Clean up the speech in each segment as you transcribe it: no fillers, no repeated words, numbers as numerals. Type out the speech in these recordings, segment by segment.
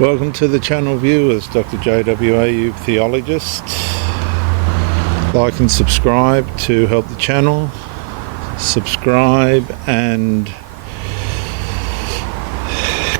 Welcome to the channel viewers, Dr. J.W. Ayoub, Theologist. Like and subscribe to help the channel. Subscribe and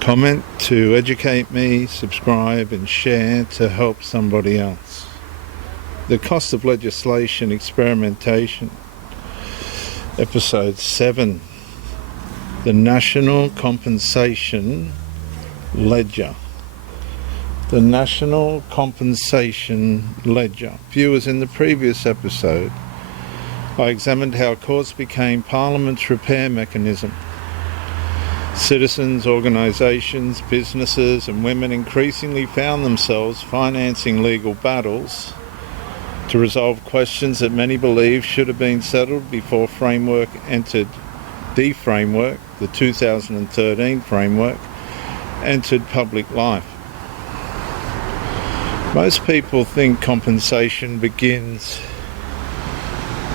comment to educate me. Subscribe and share to help somebody else. The Cost of Legislative Experimentation, Episode 7. The National Compensation Ledger. The National Compensation Ledger. Viewers, in the previous episode, I examined how courts became Parliament's repair mechanism. Citizens, organisations, businesses and women increasingly found themselves financing legal battles to resolve questions that many believe should have been settled before the 2013 framework, entered public life. Most people think compensation begins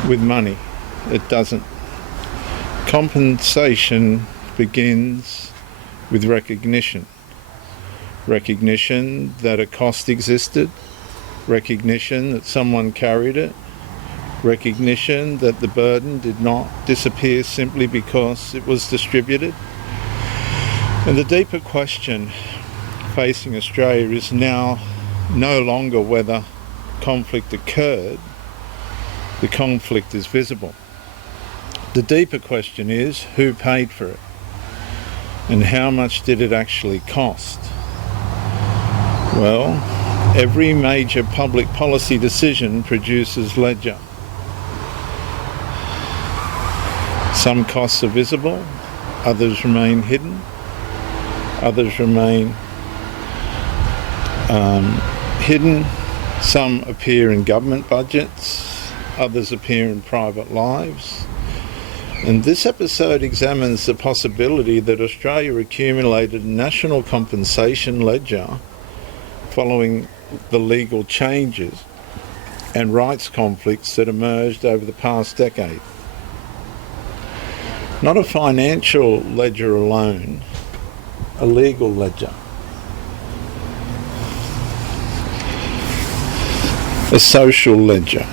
with money. It doesn't. Compensation begins with recognition. Recognition that a cost existed. Recognition that someone carried it. Recognition that the burden did not disappear simply because it was distributed. And the deeper question facing Australia is now no longer whether conflict occurred. The conflict is visible. The deeper question is who paid for it and how much did it actually cost? Well, every major public policy decision produces ledger. Some costs are visible, others remain hidden, others remain hidden. Some appear in government budgets, others appear in private lives. And this episode examines the possibility that Australia accumulated a national compensation ledger following the legal changes and rights conflicts that emerged over the past decade. Not a financial ledger alone, a legal ledger. A social ledger,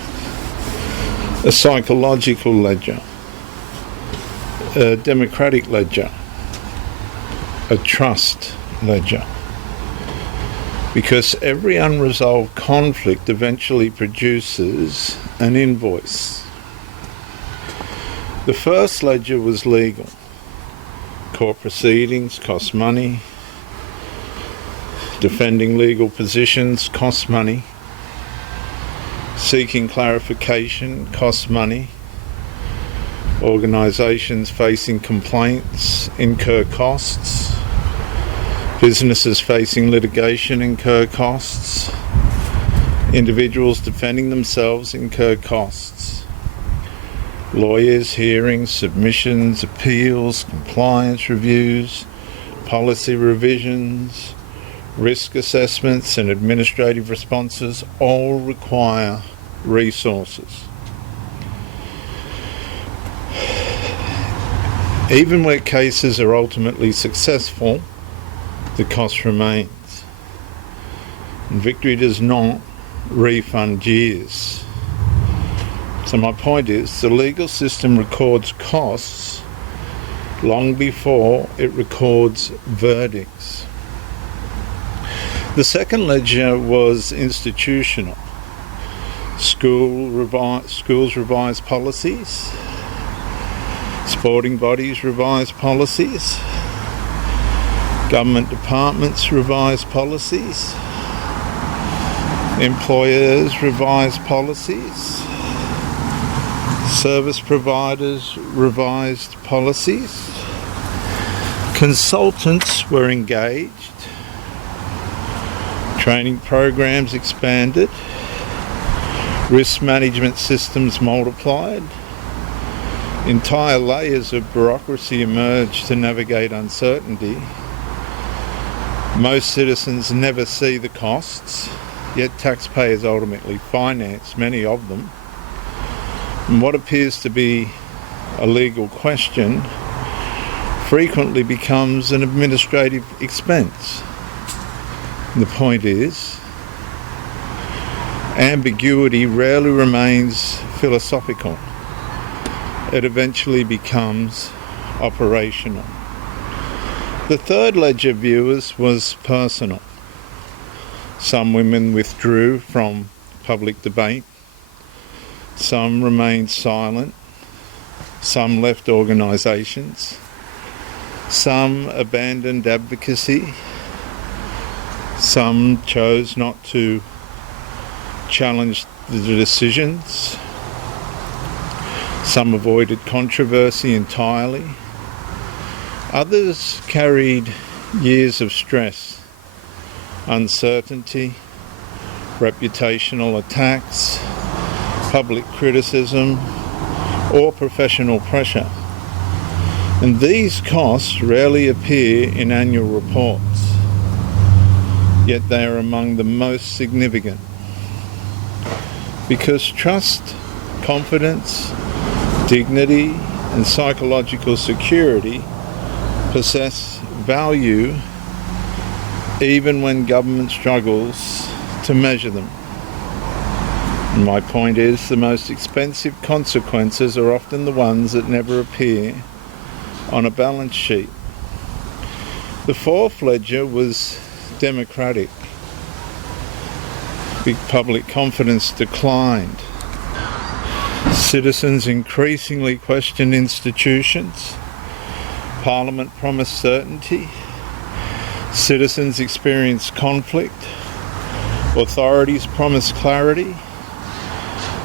a psychological ledger, a democratic ledger, a trust ledger. Because every unresolved conflict eventually produces an invoice. The first ledger was legal. Court proceedings cost money. Defending legal positions costs money. Seeking clarification costs money. Organisations facing complaints incur costs. Businesses facing litigation incur costs. Individuals defending themselves incur costs. Lawyers, hearings, submissions, appeals, compliance reviews, policy revisions, risk assessments and administrative responses all require resources. Even where cases are ultimately successful, the cost remains. And victory does not refund years. So my point is, the legal system records costs long before it records verdicts. The second ledger was institutional. Schools revised policies. Sporting bodies revised policies. Government departments revised policies. Employers revised policies. Service providers revised policies. Consultants were engaged. Training programs expanded, risk management systems multiplied, entire layers of bureaucracy emerged to navigate uncertainty. Most citizens never see the costs, yet taxpayers ultimately finance many of them. And what appears to be a legal question frequently becomes an administrative expense. The point is, ambiguity rarely remains philosophical. It eventually becomes operational. The third ledger, viewers, was personal. Some women withdrew from public debate. Some remained silent. Some left organisations. Some abandoned advocacy. Some chose not to challenge the decisions. Some avoided controversy entirely. Others carried years of stress, uncertainty, reputational attacks, public criticism, or professional pressure. And these costs rarely appear in annual reports, yet they are among the most significant. Because trust, confidence, dignity, and psychological security possess value even when government struggles to measure them. And my point is, the most expensive consequences are often the ones that never appear on a balance sheet. The fourth ledger was democratic. Big public confidence declined. Citizens increasingly questioned institutions. Parliament promised certainty. Citizens experienced conflict. Authorities promised clarity.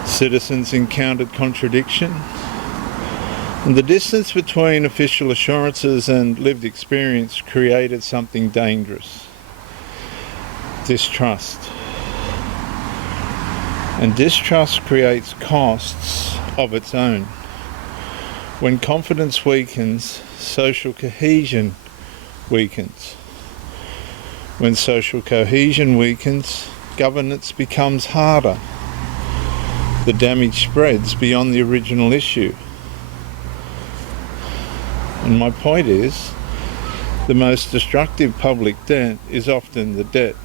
Citizens encountered contradiction. And the distance between official assurances and lived experience created something dangerous: distrust. And distrust creates costs of its own. When confidence weakens, social cohesion weakens. When social cohesion weakens, governance becomes harder. The damage spreads beyond the original issue. And my point is, the most destructive public debt is often the debt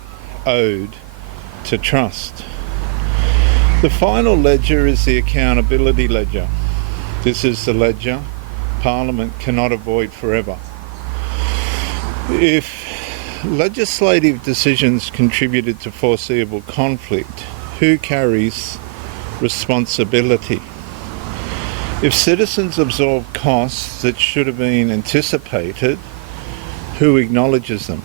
owed to trust. The final ledger is the accountability ledger. This is the ledger Parliament cannot avoid forever. If legislative decisions contributed to foreseeable conflict, who carries responsibility? If citizens absorb costs that should have been anticipated, who acknowledges them?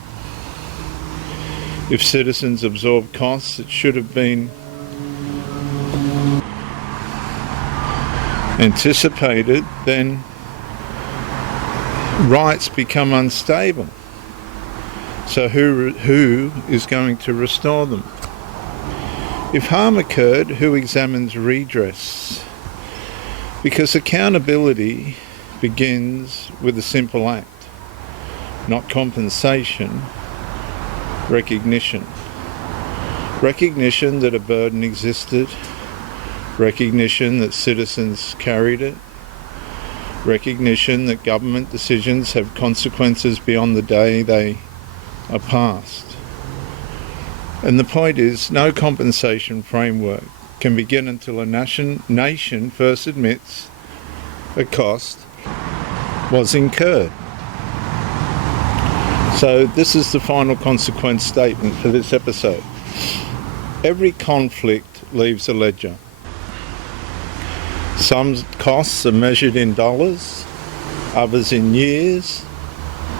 If citizens absorb costs that should have been anticipated, then rights become unstable. So who is going to restore them? If harm occurred, who examines redress? Because accountability begins with a simple act, not compensation, recognition. Recognition that a burden existed, recognition that citizens carried it, recognition that government decisions have consequences beyond the day they are passed. And the point is, no compensation framework can begin until a nation first admits a cost was incurred. So this is the final consequence statement for this episode. Every conflict leaves a ledger. Some costs are measured in dollars, others in years,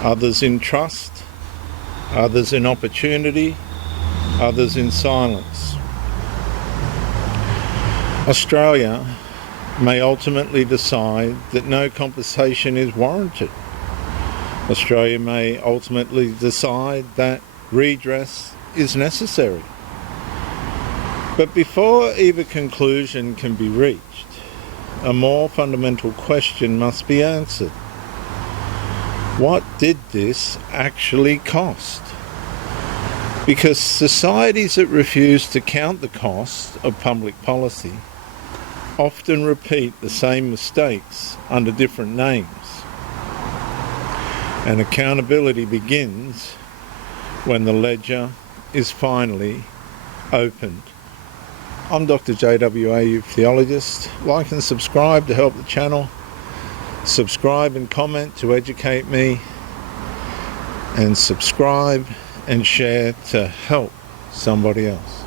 others in trust, others in opportunity, others in silence. Australia may ultimately decide that no compensation is warranted. Australia may ultimately decide that redress is necessary. But before either conclusion can be reached, a more fundamental question must be answered. What did this actually cost? Because societies that refuse to count the cost of public policy often repeat the same mistakes under different names. And accountability begins when the ledger is finally opened. I'm Dr. J.W. Ayoub, Theologist. Like and subscribe to help the channel. Subscribe and comment to educate me. And subscribe and share to help somebody else.